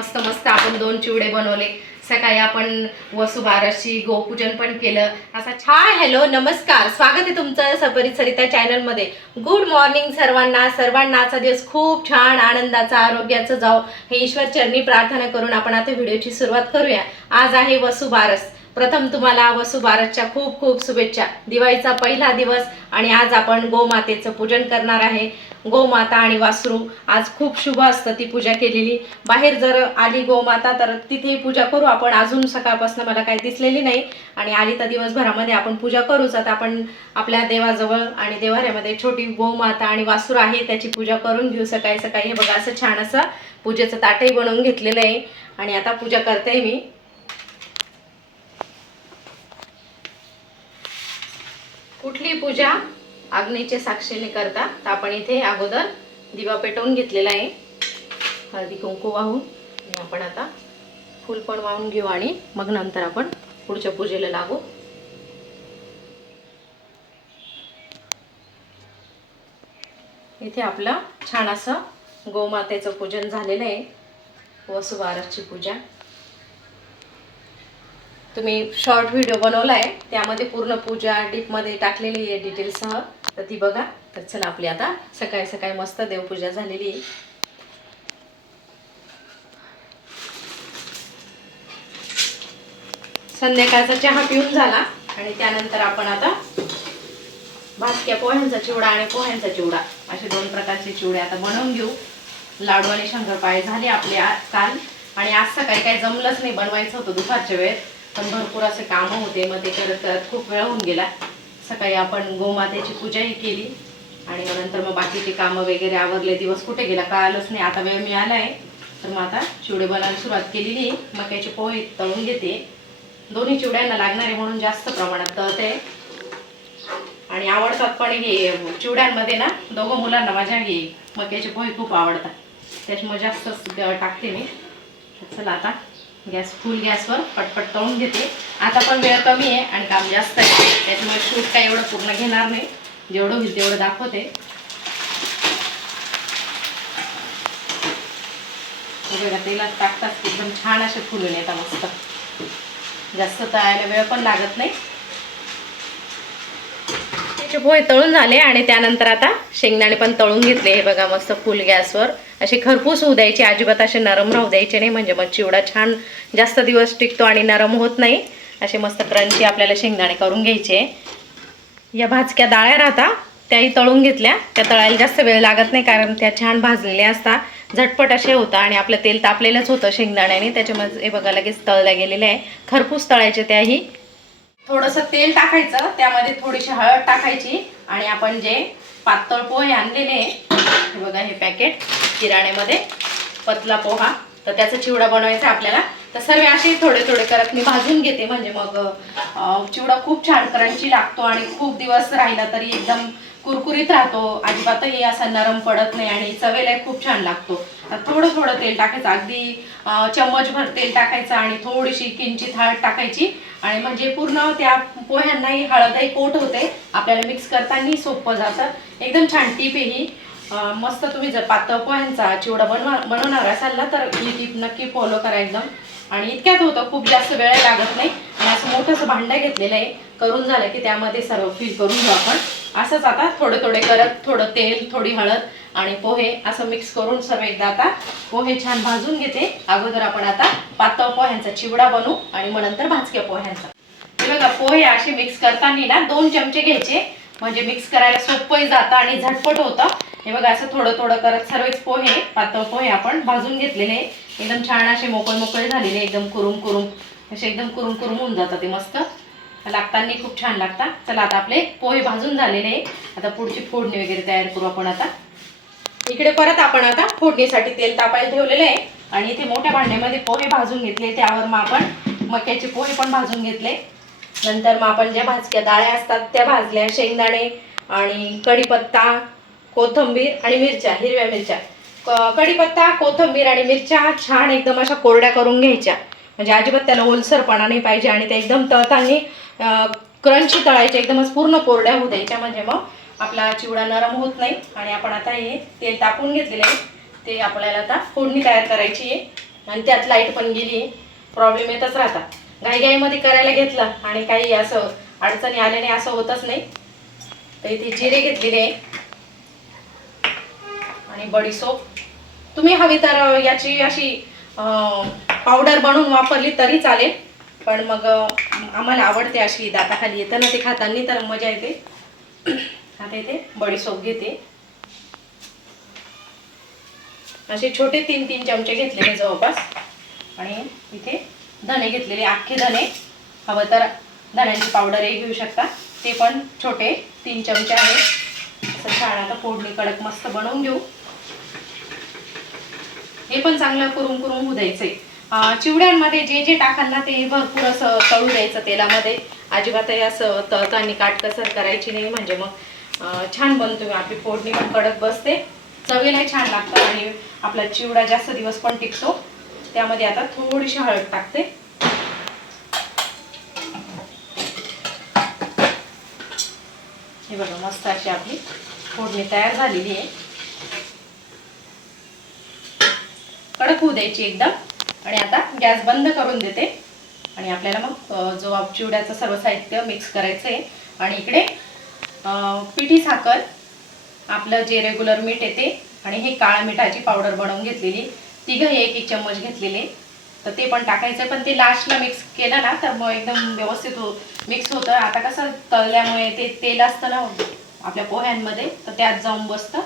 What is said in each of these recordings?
मस्त मस्त आपण दोन चिवडे बनवले. सकाळी आपण वसुबारशी गोपूजन पण केलं. असा छान हॅलो नमस्कार. स्वागत आहे तुमचं सपरी सरिता चॅनलमध्ये. गुड मॉर्निंग सर्वांना. सर्वांना आजचा दिवस खूप छान आनंदाचा आरोग्याचं जाऊ हे ईश्वर चरणी प्रार्थना करून आपण आता व्हिडिओची सुरुवात करूया. आज आहे वसुबारस. प्रथम तुम्हाला वसुबारसच्या खूप खूप शुभेच्छा. दिवाळीचा पहिला दिवस आणि आज आपण गोमातेचं पूजन करणार आहे. गोमाता आणि वासरू. आज खूप शुभ असतं ती पूजा केलेली. बाहेर जर आली गोमाता तर तिथेही पूजा करू आपण. अजून सकाळपासून मला काही दिसलेली नाही. आणि आली तर दिवसभरामध्ये आपण पूजा करूच. आता आपण आपल्या देवाजवळ आणि देवाऱ्यामध्ये छोटी गोमाता आणि वासरू आहे त्याची पूजा करून घेऊ सकाळी सकाळी. हे बघा असं छान असं पूजेचं ताटही बनवून घेतलेलं आहे. आणि आता पूजा करते मी. कुठली पूजा? अग्नीचे साक्षीने करता तर आपण इथे अगोदर दिवा पेटवून घेतलेला आहे. हळदी कुंकू वाहून आणि आपण आता फूल पण वाहून घेऊ आणि मग नंतर आपण पुढच्या पूजेला लागू. इथे आपलं छान असं गोमातेचं पूजन झालेलं आहे. वसुबारसची पूजा. तुम्ही शॉर्ट व्हिडिओ बनवला आहे त्यामध्ये पूर्ण पूजा डीपमध्ये टाकलेली आहे डिटेलसह तर ती बघा. तर चला आपली आता सकाळी सकाळी मस्त देवपूजा झालेली आहे. संध्याकाळचा चहा पिऊन झाला आणि त्यानंतर आपण आता भाजक्या पोह्यांचा चिवडा आणि पोह्यांचा चिवडा असे दोन प्रकारचे चिवडे आता बनवून घेऊ. लाडू आणि शंकरपाळे झाले आपले आज काल. आणि आज सकाळी काही जमलंच नाही बनवायचं होतं दुपारच्या वेळेत. पण भरपूर असे कामं होते मग ते करत करत खूप वेळ होऊन गेला. सकाळी आपण गोमातेची पूजाही केली. आणि मग नंतर मग बाकीचे कामं वगैरे आवरले दिवस कुठे गेला कळालंच नाही. आता वेळ मिळाला आहे तर मग आता चिवडे बनायला सुरुवात केलेली आहे. मक्याचे पोहे तळून घेते. दोन्ही चिवड्यांना लागणारे म्हणून जास्त प्रमाणात तळते. आणि आवडतात पण हे चिवड्यांमध्ये ना दोघं मुलांना माझ्या हे मक्याचे पोहे खूप आवडतात. त्याच्यामुळे जास्त टाकते मी. चला आता गॅस फुल गॅसवर पटपट तळून घेते. आता पण वेळ कमी आहे आणि काम जास्त आहे. त्याच्यामुळे शूट काय एवढं पूर्ण घेणार नाही. जेवढं होईल तेवढं दाखवते. बघा तेलात टाकतात एकदम छान असे फुलून येतात मस्त. जास्त तळायला वेळ पण लागत नाही. त्याचे पोहे तळून झाले आणि त्यानंतर आता शेंगदाणे पण तळून घेतले. हे बघा मस्त फुल गॅसवर. असे खरपूस होऊ द्यायचे अजिबात असे नरम राहू द्यायचे नाही म्हणजे मग चिवडा छान जास्त दिवस टिकतो आणि नरम होत नाही. असे मस्त क्रंची आपल्याला शेंगदाणे करून घ्यायचे. या भाजक्या डाळ्या राहता त्याही तळून घेतल्या. त्या तळायला जास्त वेळ लागत नाही कारण त्या छान भाजलेल्या असतात झटपट असे होतं आणि आपलं तेल तापलेलंच होतं शेंगदाण्याने. त्याच्यामध्ये हे बघा लगेच तळल्या गेलेले आहे. खरपूस तळायचे त्याही. थोडंसं तेल टाकायचं. त्यामध्ये थोडीशी हळद टाकायची आणि आपण जे पातळ पोहे आणलेले आहे, हे बघा हे पॅकेट किराण्यामध्ये पतला पोहा. तर त्याचा चिवडा बनवायचा आपल्याला. तर सर्व असे थोडे थोडे करत मी भाजून घेते. म्हणजे मग चिवडा खूप छान क्रंची लागतो आणि खूप दिवस राहिला तरी एकदम कुरकुरीत राहतो. अजिबातही असा नरम पडत नाही आणि चवेला खूप छान लागतो. तर थोडं थोडं तेल टाकायचं. अगदी चम्मचभर तेल टाकायचं आणि थोडीशी किंचित हळद टाकायची. आणि म्हणजे पूर्ण त्या पोह्यांनाही हळदही कोट होते. आपल्याला मिक्स करताना सोपं जातं. एकदम छान टीप आहे ही. मस्त तुम्ही जर पातळ पोह्यांचा चिवडा बनवा बनवणार असाल ना तर ही टीप नक्की फॉलो करा एकदम. आणि इतक्यात होतं खूप जास्त वेळ लागत नाही. आणि असं मोठंसं भांडं घेतलेलं आहे. करून झालं की त्यामध्ये सर्व फिल करून घेऊ आपण. असंच आता थोडे थोडे करत थोडं तेल थोडी हळद आणि पोहे असं मिक्स करून सर्व एकदा आता पोहे छान भाजून घेते. अगोदर आपण आता पातळ पोह्यांचा चिवडा बनवू आणि मग नंतर भाजक्या पोह्यांचा. हे बघा पोहे असे मिक्स करताना ना दोन चमचे घ्यायचे. म्हणजे मिक्स करायला सोपंही जातं आणि झटपट होतं. हे बघा असं थोडं थोडं करत सर्वच पोहे पातळ पोहे आपण भाजून घेतलेले. एकदम छान असे मोकळे मोकळे झालेले एकदम कुरुम कुरुम. असे एकदम कुरुम कुरुम होऊन जातात ते मस्त. लागताना खूप छान लागतात. चला आता आपले पोहे भाजून झालेले. आता पुढची फोडणी वगैरे तयार करू आपण आता. इकडे परत आपण आता फोडणीसाठी तेल तापायला ठेवलेलं आहे. आणि इथे मोठ्या भांड्यामध्ये पोहे भाजून घेतले. त्यावर मग आपण मक्याचे पोहे पण भाजून घेतले. नंतर मग आपण ज्या भाजक्या डाळ्या असतात त्या भाजल्या. शेंगदाणे आणि कढीपत्ता. कोथिंबीर आणि मिरच्या हिरव्या मिरच्या. क- कढीपत्ता कोथिंबीर आणि मिरच्या छान एकदम अशा कोरड्या करून घ्यायच्या. म्हणजे अजिबात त्याला ओलसरपणा नाही पाहिजे आणि त्या एकदम तळताना क्रंची तळायच्या एकदमच पूर्ण कोरड्या होऊ द्यायच्या. म्हणजे मग आपला चिवडा नरम होत नाही आणि आपण आता हे तेल टाकून घेतलेलं आहे. ते आपल्याला आता फोडणी तयार करायची आहे. आणि त्यात लाइट पण गेली प्रॉब्लेम येतच राहतात. घाईघाईमध्ये करायला घेतलं आणि काही असं अडचणी आल्याने असं होतच नाही. तर इथे जिरे घेतलेले आहे. आणि बडीसोप तुम्ही हवी तर याची अशी पावडर बनवून वापरली तरी चालेल. पण मग आम्हाला आवडते अशी दाताखाली येताना ते खाताना तर मजा येते. आता इथे बडीसोप घेते. असे छोटे तीन तीन चमचे घेतलेले जवळपास. आणि इथे धणे घेतलेले अख्खे धणे. हवं तर धण्यांची पावडरही घेऊ शकता. ते पण छोटे तीन चमचे आहेत. असं छान आता फोडणी कडक मस्त बनवून घेऊ. हे पण चांगलं कुरुम कुरुम होऊ द्यायचंय. चिवड्यांमध्ये जे जे टाकाल ना ते भरपूर असं तळू द्यायचं तेलामध्ये. अजिबातही असं तळतानी काटकसर करायची नाही म्हणजे मग छान बनतो आपली फोडणी पण कडक बसते. चवीलाही छान लागतं आणि आपला चिवडा जास्त दिवस पण टिकतो. त्यामध्ये आता थोडीशी हळद टाकते. हे बघा मस्त अशी आपली फोडणी तयार झालेली आहे. होऊ द्यायची एकदम. आणि आता गॅस बंद करून देते. आणि आपल्याला मग जो चिवड्याचं सर्व साहित्य मिक्स करायचं आहे आणि इकडे पिठी साखर आपलं जे रेग्युलर मीठ येते आणि हे काळ्या मिठाची पावडर बनवून घेतलेली. तिघं एक एक चम्मच घेतलेले. तर ते पण टाकायचं पण ते लास्टला मिक्स केलं ना तर मग एकदम व्यवस्थित हो मिक्स होतं. आता कसं तळल्यामुळे ते तेल असतं ना आपल्या पोह्यांमध्ये तर त्यात जाऊन बसतं.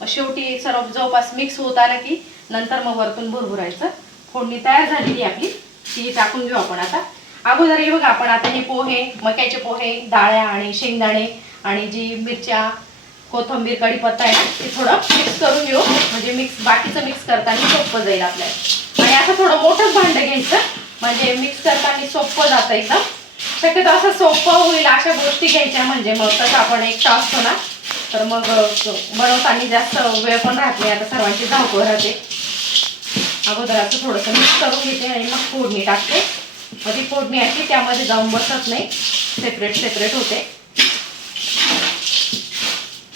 मग शेवटी सर्व जवळपास मिक्स होत आलं की नंतर मग वरतून भुरभुरायचं. फोडणी तयार झालेली आपली. ती टाकून घेऊ आपण आता. अगोदर हे बघा आपण आता हे पोहे मक्याचे पोहे डाळ्या आणि शेंगदाणे आणि जी मिरच्या कोथिंबीर कढीपत्ता आहे ते थोडं मिक्स करून घेऊ. म्हणजे मिक्स बाकीचं मिक्स करताना सोपं जाईल आपल्याला. आणि असं थोडं मोठंच भांडं घ्यायचं. म्हणजे मिक्स करताना सोपं जातं एकदम. शक्यतो असं सोपं होईल अशा गोष्टी घ्यायच्या. म्हणजे मग तसं आपण एक असतो ना तर मग बनवताना जास्त वेळ पण राहत नाही. आता सर्वांची धावपळ राहते. अगोदर असं थोडंसं मिक्स करून घेते आणि मग फोडणी टाकते. मग ती फोडणी अशी त्यामध्ये जाऊन बसत नाही. सेपरेट सेपरेट होते.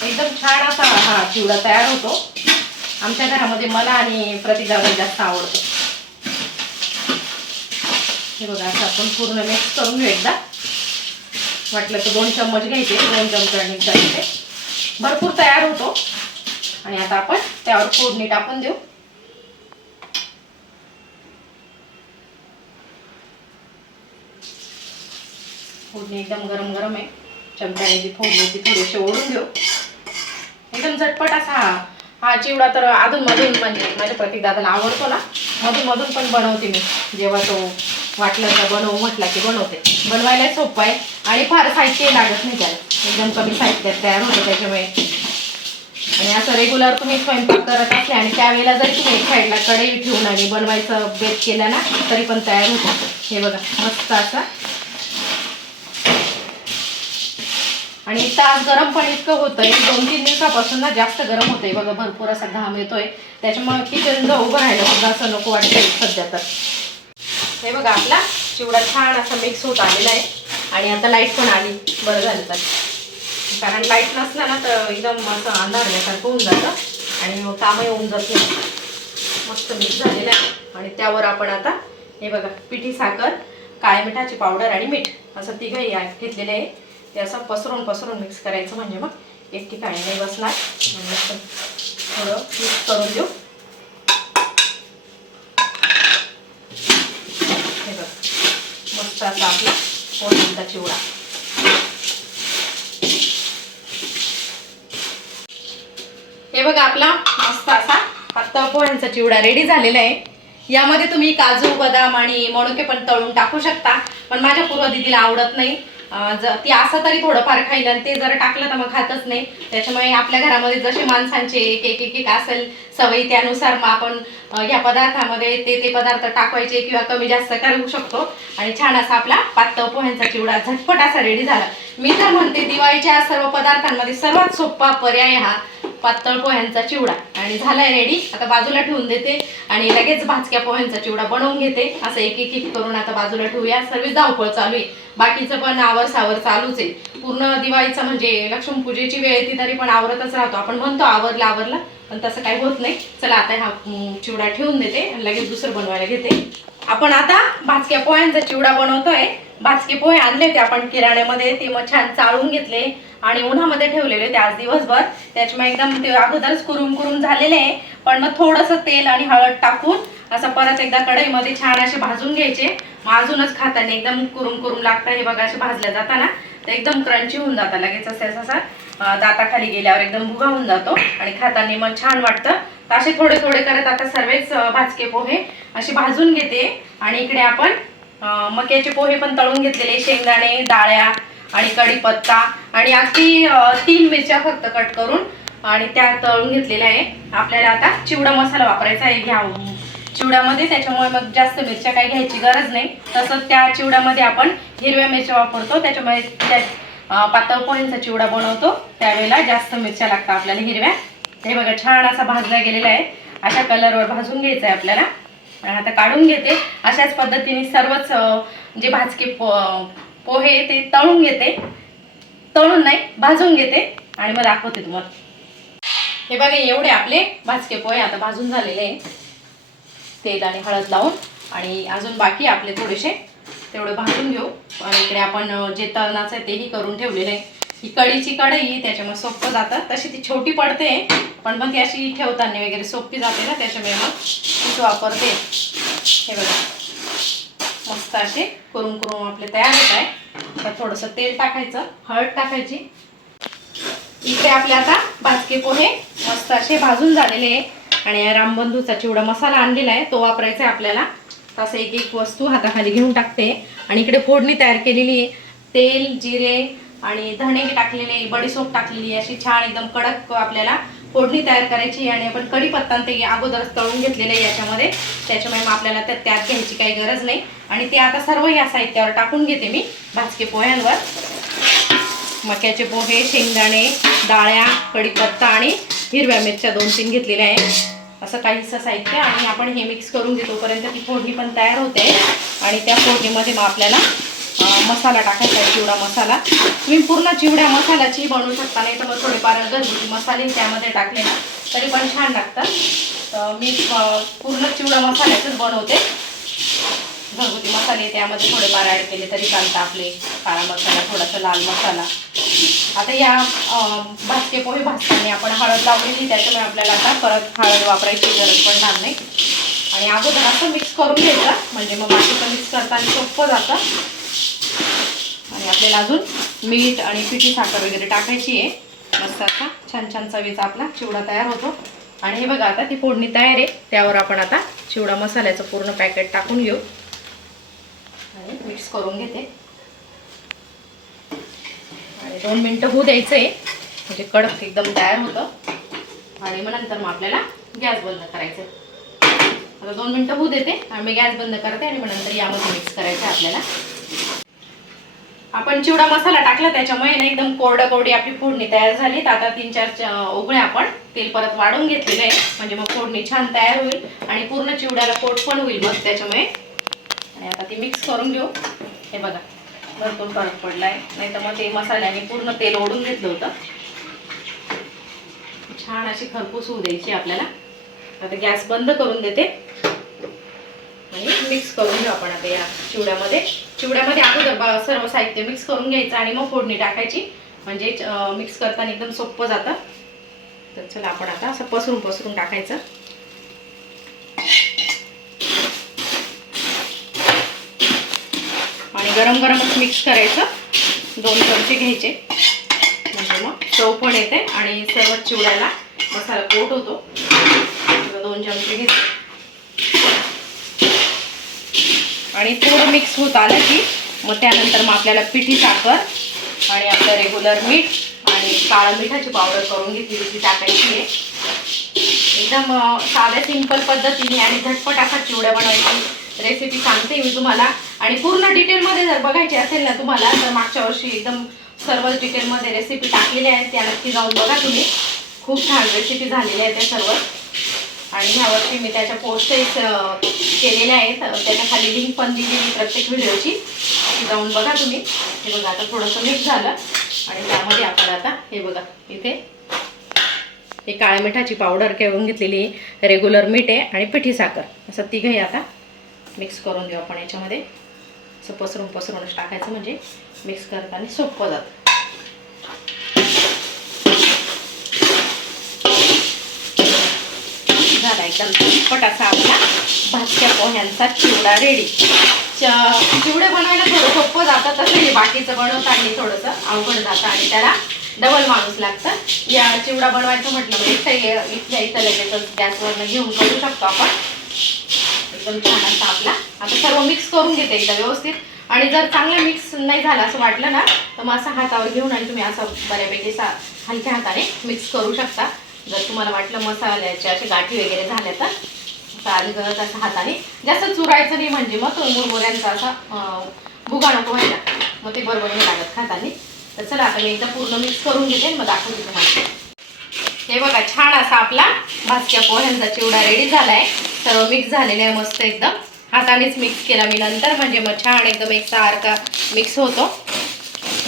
एकदम छान असा हा चिवडा तयार होतो. आमच्या घरामध्ये मला आणि प्रतिकाला जास्त आवडतो. हे बघा असं आपण पूर्ण मिक्स करून घेऊ एकदा. वाटलं तर दोन चम्मच घ्यायचे दोन चमचाने भरपूर तयार होतो. आणि आता आपण त्यावर फोडणी टाकून देऊ. फोडणी एकदम गरम गरम आहे. चमच्याने जी फोडणी ती थोडीशी ओढून घेऊ. एकदम झटपट असा हा. हा चिवडा तर अधून मधून म्हणजे माझ्या प्रतीक दादाला आवडतो ना. मधून मधून पण बनवते मी. जेव्हा तो वाटलं तर बनवू म्हटला की बनवते. बनवायला सोपं आहे आणि फार साहित्य लागत नाही त्याला. एकदम कमी साहित्यात तयार होतं त्याच्यामुळे. आणि असं रेग्युलर तुम्ही स्वयंपाक करत असले आणि त्यावेळेला जरी तुम्ही एक साईडला कढई ठेवून आणि बनवायचं बेत केलं ना तरी पण तयार होतं. हे बघा मस्त असा आज तास गरम पण इतकं होतंय. दोन तीन दिवसापासून ना जास्त गरम होतंय. बघा भरपूर असा घाम येतोय. त्याच्यामुळे किचन जवळ उभं राहायला सुद्धा असं नको वाटतंय सध्या तर. हे बघा आपला चिवडा छान असा मिक्स होत आलेला आहे. आणि आता लाइट पण आली. बरं झालं तर. कारण लाइट नसलं ना तर एकदम असं अंधारल्यासारखं होऊन जातं. आणि मग कामही होऊन जात नाही. मस्त मिक्स झालेलं आहे. आणि त्यावर आपण आता हे बघा पिठी साखर काळ्या मिठाची पावडर आणि मीठ असं तिघंही घेतलेलं आहे. ते असं पसरून पसरून मिक्स करायचं म्हणजे मग एक ठिकाणी नाही बसणार. म्हणजे थोडं मिक्स करून देऊ. हे बघ मस्त असा आपला पोळीचा चिवडा. हे बघा आपला मस्त असा आत्ता पोह्यांचा चिवडा रेडी झालेला आहे. यामध्ये तुम्ही काजू बदाम आणि मणुके पण तळून टाकू शकता. पण माझ्या पूर्व दिदीला आवडत नाही. ती असं तरी थोडंफार खाईल आणि ते जर टाकलं तर मग खातच नाही. त्याच्यामुळे आपल्या घरामध्ये जसे माणसांचे एक एक एक एक असेल सवयी त्यानुसार मग आपण ह्या पदार्थामध्ये ते ते पदार्थ टाकवायचे किंवा कमी जास्त करू शकतो. आणि छान असा आपला पातळ पोह्यांचा चिवडा झटपट असा रेडी झाला. मी तर म्हणते दिवाळीच्या सर्व पदार्थांमध्ये सर्वात सोपा पर्याय हा पातळ पोह्यांचा चिवडा. आणि झालाय रेडी आता बाजूला ठेवून देते आणि लगेच भाजक्या पोह्यांचा चिवडा बनवून घेते. असं एक एक एक करून आता बाजूला ठेवूया. सर्व धावपळ चालू आहे. बाकीचं पण आवर सावर चालूच आहे. पूर्ण दिवाळीचा म्हणजे लक्ष्मीपूजेची वेळ येते तरी पण आवरतच राहतो. आपण म्हणतो आवरला आवरला पण तसं काही होत नाही. चला आता हा चिवडा ठेवून देते आणि लगेच दुसरं बनवायला घेते. आपण आता भाजक्या पोह्यांचा चिवडा बनवतोय. भाजके पोहे आणले होते आपण किराण्यामध्ये. ते मग छान चाळून घेतले आणि उन्हामध्ये ठेवलेले होते आज दिवसभर. त्याच्यामुळे एकदम ते अगोदरच कुरुम कुरुम झालेले आहे. पण मग थोडंसं तेल आणि हळद टाकून असं परत एकदा कढईमध्ये छान असे भाजून घ्यायचे. मग अजूनच खाताना एकदम कुरुम कुरुम लागतं. हे बघा असे भाजल्या जाताना तर एकदम क्रंची होऊन जातात लगेच असे असा दाताखाली गेल्यावर एकदम भुगा होऊन जातो. आणि खाताना मग छान वाटतं. तर असे थोडे थोडे करत आता सर्वच भाजके पोहे असे भाजून घेते. आणि इकडे आपण मक्याचे पोहे पण तळून घेतलेले. शेंगदाणे डाळ्या आणि कढीपत्ता. आणि अगदी तीन मिरच्या फक्त कट करून आणि त्या तळून घेतलेल्या आहे. आपल्याला आता चिवडा मसाला वापरायचा आहे. घ्या हो. चिवड्यामध्ये त्याच्यामुळे मग जास्त मिरच्या काही घ्यायची गरज नाही. तसंच त्या चिवड्यामध्ये आपण हिरव्या मिरच्या वापरतो. त्याच्यामुळे त्या पातळ पोळींचा चिवडा बनवतो. त्यावेळेला जास्त मिरच्या लागतात आपल्याला हिरव्या. हे बघा छान असा भाजला गेलेला आहे. अशा कलरवर भाजून घ्यायचा आहे आपल्याला आता काढून घेते. अशाच पद्धतीने सर्वच जे भाजके पो पोहे ते तळून घेते. तळून नाही भाजून घेते. आणि मग दाखवते तुम्हाला. हे बघा एवढे आपले भाजके पोहे आता भाजून झालेले आहे. तेल आणि हळद लावून आणि अजून बाकी आपले थोडेसे तेवढे भाजून घेऊ. आणि इकडे आपण जे तळणाचं आहे तेही करून ठेवलेलं आहे. ही कढीची कढई त्याच्यामुळे सोपं जातं. तशी ती छोटी पडते पण मग ती अशी ठेवताना वगैरे सोपी जाते ना त्याच्यामुळे मग तीच वापरते. हे बघा. मस्त असे करून करून आपले तयार होत आहे. तर थोडंसं तेल टाकायचं हळद टाकायची. इकडे आपले आता भाजके पोहे मस्त असे भाजून झालेले आहे. आणि रामबंधूचा चिवडा मसाला आणलेला आहे तो वापरायचा आहे आपल्याला. तसं एक एक वस्तू हाताखाली घेऊन टाकते. आणि इकडे फोडणी तयार केलेली आहे. तेल जिरे आणि धणे टाकलेले बडीसोप टाकलेली आहे. अशी छान एकदम कडक आपल्याला फोडणी तयार करायची आणि आपण कढीपत्ता आणि ते अगोदरच तळून घेतलेलं आहे याच्यामध्ये. त्याच्यामुळे मग आपल्याला त्यात त्यात घ्यायची काही गरज नाही. आणि ते आता सर्व या साहित्यावर टाकून घेते मी भाजके पोह्यांवर. मक्याचे पोहे शेंगदाणे डाळ्या कढीपत्ता आणि हिरव्या मिरच्या दोन तीन घेतलेल्या आहे असं काहीसं साहित्य आणि आपण हे मिक्स करून घेतो पर्यंत ती फोडणी पण तयार होते. आणि त्या फोडणीमध्ये मग आपल्याला मसाला टाकायचा आहे चिवडा मसाला. तुम्ही पूर्ण चिवड्या मसाल्याची बनवू शकता नाही तर मग थोडेफार घरगुती मसाले त्यामध्ये टाकले ना तरी पण छान लागतात. तर मी पूर्ण चिवडा मसाल्याचंच बनवते. घरगुती मसाले त्यामध्ये थोडेफार ॲड केले तरी चालतं आपले काळा मसाला थोडासा लाल मसाला. आता या भाजके पोहे भाजताना आपण हळद लावलेली त्याच्यामुळे आपल्याला आता परत हळद वापरायची गरज पडणार नाही. आणि अगोदर असं मिक्स करून घ्यायचा म्हणजे मग पण मिक्स करताना सोपं जातं. आणि आपल्याला अजून मीठ आणि पिठी साखर वगैरे टाकायची आहे. मस्त असा छान छान चवीचा आपला चिवडा तयार होतो. आणि हे बघा आता ती फोडणी तयार आहे. त्यावर आपण आता चिवडा मसाल्याचं पूर्ण पॅकेट टाकून घेऊ. आणि मिक्स करून घेते. आणि दोन मिनटं होऊ द्यायचं आहे म्हणजे कडक एकदम तयार होतं. आणि मग नंतर मग आपल्याला गॅस बंद करायचं आता दोन मिनटं होऊ देते. आणि मी गॅस बंद करते आणि मग नंतर यामध्ये मिक्स करायचं आहे आपल्याला. आपण चिवडा मसाला टाकला त्याच्यामुळे ना एकदम कोरडं कोरडी आपली फोडणी तयार झाली. तर आता तीन चार उघड्या आपण तेल परत वाढून घेतलेलं आहे. म्हणजे मग फोडणी छान तयार होईल आणि पूर्ण चिवड्याला कोट पण होईल मग त्याच्यामुळे. आणि आता ती मिक्स करून घेऊ. हे बघा भरपूर फरक पडला आहे नाही तर मग ते मसाल्याने पूर्ण तेल ओढून घेतलं होतं. छान अशी खरपूस होऊ द्यायची आपल्याला. आता गॅस बंद करून देते. आणि मिक्स करून घेऊ आपण आता या चिवड्यामध्ये. चिवड्यामध्ये अगोदर सर्व साहित्य मिक्स करून घ्यायचं आणि मग फोडणी टाकायची. म्हणजे मिक्स करताना एकदम सोपं जातं. तर चला आपण आता असं पसरून पसरून टाकायचं. गरम गरमच मिक्स करायचं. दोन चमचे घ्यायचे. म्हणजे मग चव पण येते आणि सर्व चिवड्याला मसाला कोट होतो. दोन चमचे घेते आणि थोडं मिक्स होत आलं की मग त्यानंतर मग आपल्याला पिठी साखर आणि आपलं रेग्युलर मीठ आणि काळा मिठाची पावडर करून घेतली ती टाकायची आहे. एकदम साध्या सिंपल पद्धतीने आणि झटपट असा चिवड्या बनवायची. रेसिपी सांगते मी तुम्हाला. आणि पूर्ण डिटेलमध्ये जर बघायची असेल ना तुम्हाला तर मागच्या वर्षी एकदम सर्व डिटेलमध्ये रेसिपी टाकलेल्या आहेत त्या नक्की जाऊन बघा तुम्ही. खूप छान रेसिपी झालेल्या आहेत त्या सर्व. आणि ह्या वर्षी मी त्याच्या पोस्टही केलेल्या आहेत. त्याच्याखाली लिंक पण दिलेली प्रत्येक व्हिडिओची. ती जाऊन बघा तुम्ही. हे बघा आता थोडंसं मिक्स झालं. आणि त्यामध्ये आपण आता हे बघा इथे हे काळ्या मिठाची पावडर घेऊन घेतलेली रेग्युलर मीठ आहे आणि पिठी साखर. असं तिघंही आता मिक्स करून देऊ आपण याच्यामध्ये. असं पसरून पसरूनच टाकायचं म्हणजे मिक्स करताना सोपं जातं. झाला एकदम झटपट असा आपला भाजक्या पोह्यांचा चिवडा रेडी चिवडे बनवायला थोडं सोपं जातं तसं हे बाकीचं बनवताना थोडंसं अवघड जातं आणि त्याला डबल माणूस लागतं. या चिवडा बनवायचं म्हटलं म्हणजे इथं इथल्या इथं लगेच गॅसवरनं घेऊन करू शकतो आपण. एकदम छान असा आपला. आता सर्व मिक्स करून घेते एकदा व्यवस्थित. आणि जर चांगला मिक्स नाही झाला असं वाटलं ना तर मग असं हातावर घेऊन आणि तुम्ही असं बऱ्यापैकी सा हलक्या हाताने मिक्स करू शकता. जर तुम्हाला वाटलं मसाल्याच्या असे गाठी वगैरे झाल्या तर असं असं हाताने. जास्त चुरायचं नाही म्हणजे मग तो मुरमुऱ्यांचा असा भुगा नको व्हायला मग ते बरोबर नाही लागत हाताने तर चला आता मी एकदा पूर्ण मिक्स करून घेते मग दाखवते तुम्हाला. हे बघा छान असा आपला भाजक्या पोह्यांचा चिवडा रेडी झालाय. सर्व मिक्स झालेले आहे मस्त एकदम. हातानेच मिक्स केला मी नंतर म्हणजे मग छान एकदम एक सारखा मिक्स होतो.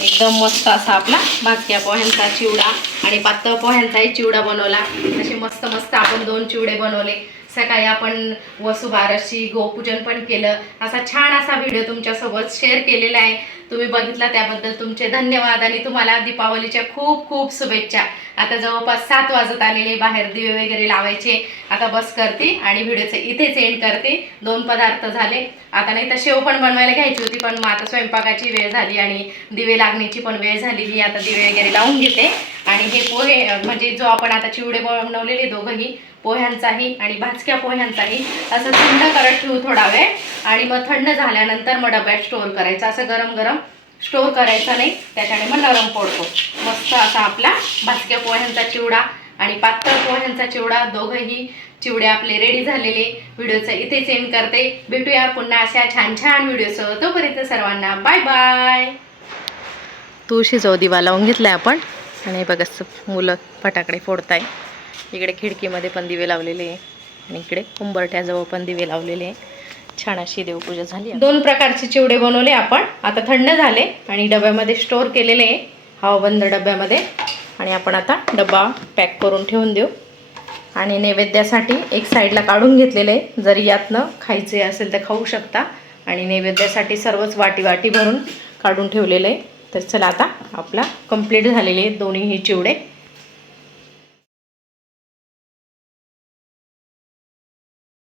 एकदम मस्त असा आपला भाजक्या पोह्यांचा चिवडा आणि पातळ पोह्यांचाही चिवडा बनवला. असे मस्त मस्त आपण दोन चिवडे बनवले. सकाळी आपण वसुबारशी गोपूजन पण केलं. असा छान असा व्हिडिओ तुमच्यासोबत शेअर केलेला आहे. तुम्ही बघितला त्याबद्दल तुमचे धन्यवाद आणि तुम्हाला दीपावलीच्या खूप खूप शुभेच्छा. आता जवळपास सात वाजत आलेले बाहेर दिवे वगैरे लावायचे. आता बस करते आणि व्हिडिओचं इथेच एंड करते. दोन पदार्थ झाले. आता नाही तर शेव पण बनवायला घ्यायची होती पण मग आता स्वयंपाकाची वेळ झाली आणि दिवे लागण्याची पण वेळ झालेली आता दिवे वगैरे लावून घेते. आणि हे पोहे म्हणजे जो आपण आता चिवडे बनवलेले दोघंही पोह्यांचाही आणि भाजक्या पोह्यांचाही असं थंड करत ठेवू थोडा वेळ. आणि मग थंड झाल्यानंतर मग डब्यात स्टोअर करायचा. असं गरम गरम स्टोअर करायचा नाही. त्याच्याने मग नरम पडतो मस्त असा आपला भाजक्या पोह्यांचा चिवडा आणि पातळ पोह्यांचा चिवडा. दोघंही चिवडे आपले रेडी झालेले. व्हिडिओचं इथेच एंड करते. भेटूया पुन्हा अशा छान छान व्हिडिओसह. तोपर्यंत सर्वांना बाय बाय तुळशी जाऊ दिवा लावून घेतलाय आपण. आणि बघा मुलं फटाकडे फोडताय. इकडे खिडकीमध्ये पण दिवे लावलेले आहे. आणि इकडे उंबरठ्याजवळ पण दिवे लावलेले आहे. छान अशी देवपूजा झाली दोन प्रकारचे चिवडे बनवले आपण. आता थंड झाले आणि डब्यामध्ये स्टोअर केलेले आहे. हवाबंद डब्यामध्ये. आणि आपण आता डबा पॅक करून ठेवून देऊ. आणि नैवेद्यासाठी एक साईडला काढून घेतलेले आहे. जरी यातनं खायचे असेल तर खाऊ शकता. आणि नैवेद्यासाठी सर्वच वाटी वाटी भरून काढून ठेवलेलं आहे. तर चला आता आपला कंप्लीट झालेले आहेत दोन्हीही चिवडे.